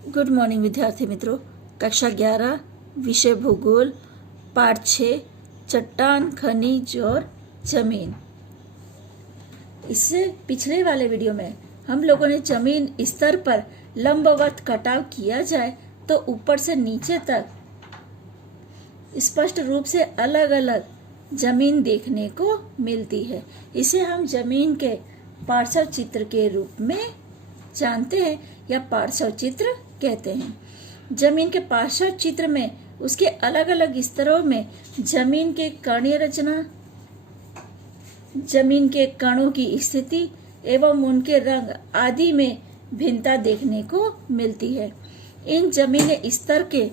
Good morning विद्यार्थी मित्रों। कक्षा 11 विषय भूगोल पाठ 6 चट्टान, खनिज और जमीन। इससे पिछले वाले वीडियो में हम लोगों ने जमीन स्तर पर लंबवत कटाव किया जाए तो ऊपर से नीचे तक स्पष्ट रूप से अलग अलग जमीन देखने को मिलती है। इसे हम जमीन के पार्श्व चित्र के रूप में जानते हैं या पार्श्व चित्र कहते हैं। जमीन के पार्श्व चित्र में उसके अलग अलग स्तरों में जमीन के कणीय रचना, जमीन के कणों की स्थिति एवं उनके रंग आदि में भिन्नता देखने को मिलती है। इन जमीनी स्तर के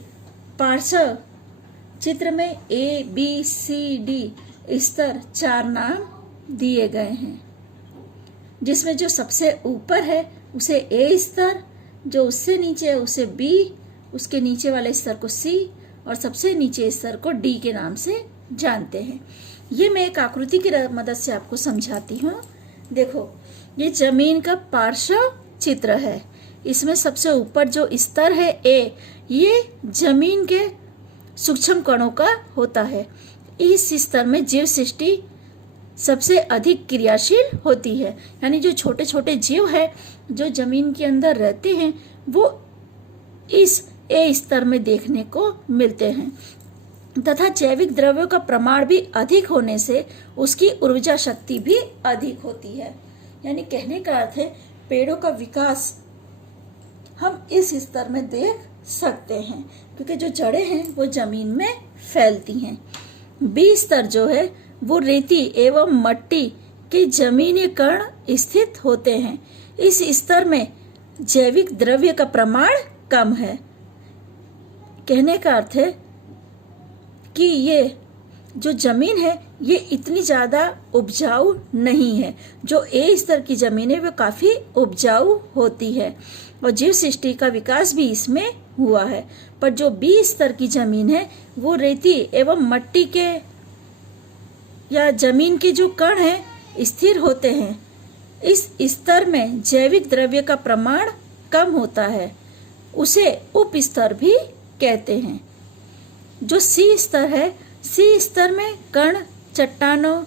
पार्श्व चित्र में ए बी सी डी स्तर 4 नाम दिए गए हैं, जिसमें जो सबसे ऊपर है उसे ए स्तर, जो उससे नीचे है उसे बी, उसके नीचे वाले स्तर को सी और सबसे नीचे स्तर को डी के नाम से जानते हैं। ये मैं एक आकृति की मदद से आपको समझाती हूँ। देखो, ये जमीन का पार्श्व चित्र है। इसमें सबसे ऊपर जो स्तर है ए, ये जमीन के सूक्ष्म कणों का होता है। इस स्तर में जीव सृष्टि सबसे अधिक क्रियाशील होती है, यानी जो छोटे छोटे जीव है जो जमीन के अंदर रहते हैं वो इस ए स्तर में देखने को मिलते हैं। तथा जैविक द्रव्यों का प्रमाण भी अधिक होने से उसकी ऊर्जा शक्ति भी अधिक होती है। यानी कहने का अर्थ है पेड़ों का विकास हम इस स्तर में देख सकते हैं, क्योंकि जो जड़ें हैं वो जमीन में फैलती हैं। बी स्तर जो है वो रेती एवं मट्टी के जमीनी कण स्थित होते हैं। इस स्तर में जैविक द्रव्य का प्रमाण कम है। कहने का अर्थ है कि ये जो जमीन है ये इतनी ज्यादा उपजाऊ नहीं है। जो ए स्तर की जमीन है वो काफी उपजाऊ होती है और जीव सृष्टि का विकास भी इसमें हुआ है। पर जो बी स्तर की जमीन है वो रेती एवं मट्टी के या जमीन के जो कण हैं स्थिर होते हैं। इस स्तर में जैविक द्रव्य का प्रमाण कम होता है, उसे उप स्तर भी कहते हैं। जो सी स्तर है, सी स्तर में कण चट्टानों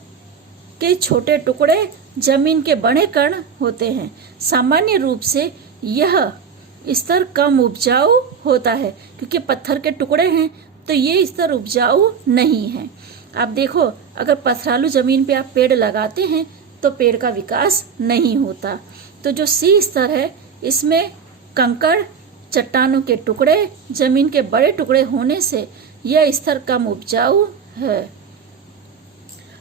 के छोटे टुकड़े जमीन के बड़े कण होते हैं। सामान्य रूप से यह स्तर कम उपजाऊ होता है, क्योंकि पत्थर के टुकड़े हैं तो ये स्तर उपजाऊ नहीं है। आप देखो, अगर पथरालू जमीन पे आप पेड़ लगाते हैं तो पेड़ का विकास नहीं होता। तो जो सी स्तर है इसमें कंकड़, चट्टानों के टुकड़े, जमीन के बड़े टुकड़े होने से यह स्तर कम उपजाऊ है।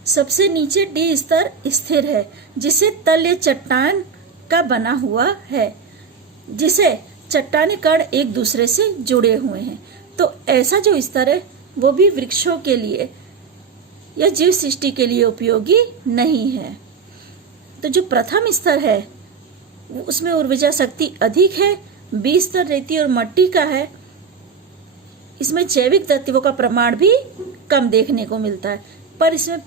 सबसे नीचे डी स्तर स्थिर है, जिसे तल्य चट्टान का बना हुआ है, जिसे चट्टानी कण एक दूसरे से जुड़े हुए हैं। तो ऐसा जो स्तर है वो भी वृक्षों के लिए या जीव सृष्टि के लिए उपयोगी नहीं है। तो जो प्रथम स्तर है उसमें ऊर्जा शक्ति अधिक है। बी स्तर रेती और मट्टी का है। इसमें जैविक तत्वों का प्रमाण भी कम देखने को मिलता है, पर इसमें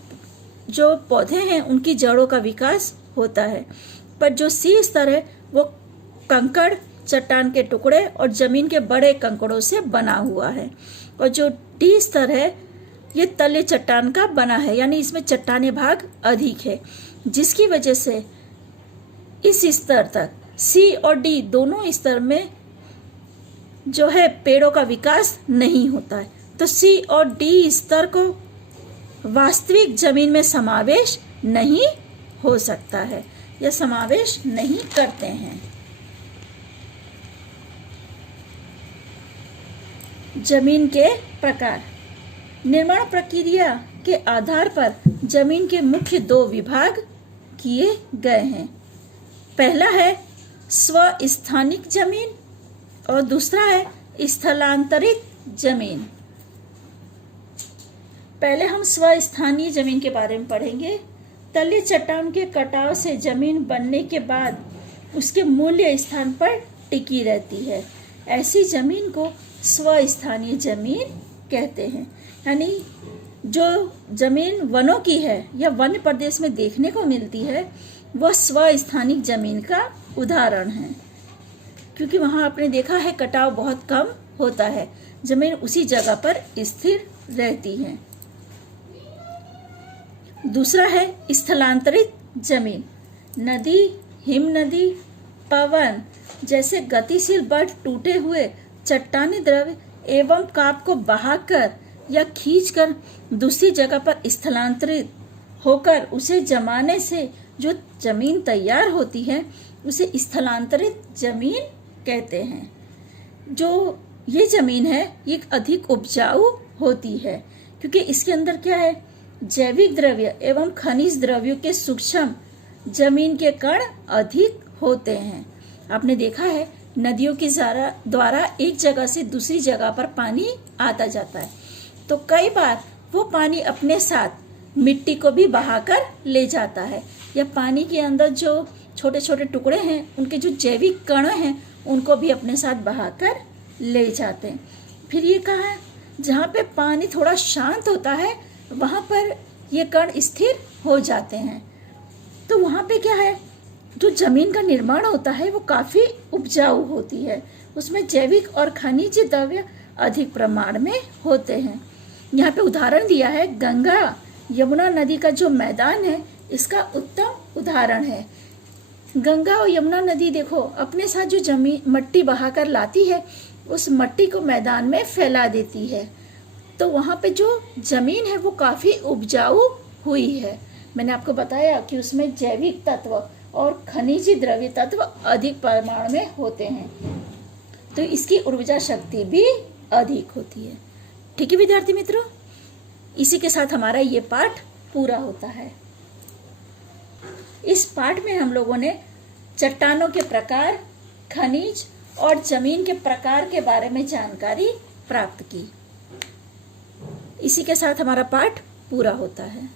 जो पौधे हैं उनकी जड़ों का विकास होता है। पर जो सी स्तर है वो कंकड़, चट्टान के टुकड़े और जमीन के बड़े कंकड़ों से बना हुआ है। और जो डी स्तर है ये तल्य चट्टान का बना है, यानी इसमें चट्टानी भाग अधिक है, जिसकी वजह से इस स्तर तक सी और डी दोनों स्तर में जो है पेड़ों का विकास नहीं होता है। तो सी और डी स्तर को वास्तविक जमीन में समावेश नहीं हो सकता है या समावेश नहीं करते हैं। जमीन के प्रकार। निर्माण प्रक्रिया के आधार पर जमीन के मुख्य 2 विभाग किए गए हैं। पहला है स्वस्थानिक जमीन और दूसरा है स्थलांतरित जमीन। पहले हम स्वस्थानीय जमीन के बारे में पढ़ेंगे। तल्य चट्टान के कटाव से जमीन बनने के बाद उसके मूल्य स्थान पर टिकी रहती है। ऐसी जमीन को स्वस्थानीय जमीन कहते हैं। यानी जो जमीन वनों की है या वन प्रदेश में देखने को मिलती है वह स्वस्थानिक जमीन का उदाहरण है। क्योंकि वहाँ आपने देखा है कटाव बहुत कम होता है, जमीन उसी जगह पर स्थिर रहती है। दूसरा है स्थलांतरित जमीन। नदी, हिम नदी, पवन जैसे गतिशील बल टूटे हुए चट्टानी द्रव्य एवं काप को बहाकर या खींचकर दूसरी जगह पर स्थलांतरित होकर उसे जमाने से जो जमीन तैयार होती है उसे स्थलांतरित जमीन कहते हैं। जो ये जमीन है ये अधिक उपजाऊ होती है क्योंकि इसके अंदर क्या है, जैविक द्रव्य एवं खनिज द्रव्यों के सूक्ष्म जमीन के कण अधिक होते हैं। आपने देखा है नदियों के द्वारा एक जगह से दूसरी जगह पर पानी आता जाता है, तो कई बार वो पानी अपने साथ मिट्टी को भी बहाकर ले जाता है, या पानी के अंदर जो छोटे छोटे टुकड़े हैं उनके जो जैविक कण हैं उनको भी अपने साथ बहाकर ले जाते हैं। फिर ये कहा है जहाँ पे पानी थोड़ा शांत होता है वहाँ पर ये कण स्थिर हो जाते हैं, तो वहाँ पे क्या है, जो जमीन का निर्माण होता है वो काफी उपजाऊ होती है, उसमें जैविक और खनिज द्रव्य अधिक प्रमाण में होते हैं। यहाँ पे उदाहरण दिया है गंगा यमुना नदी का जो मैदान है इसका उत्तम उदाहरण है। गंगा और यमुना नदी देखो अपने साथ जो जमीन मट्टी बहाकर लाती है उस मट्टी को मैदान में फैला देती है, तो वहाँ पे जो जमीन है वो काफी उपजाऊ हुई है। मैंने आपको बताया कि उसमें जैविक तत्व और खनिज द्रव्य तत्व अधिक परिमाण में होते हैं, तो इसकी ऊर्जा शक्ति भी अधिक होती है। ठीक है विद्यार्थी मित्रों, इसी के साथ हमारा ये पाठ पूरा होता है। इस पाठ में हम लोगों ने चट्टानों के प्रकार, खनिज और जमीन के प्रकार के बारे में जानकारी प्राप्त की। इसी के साथ हमारा पाठ पूरा होता है।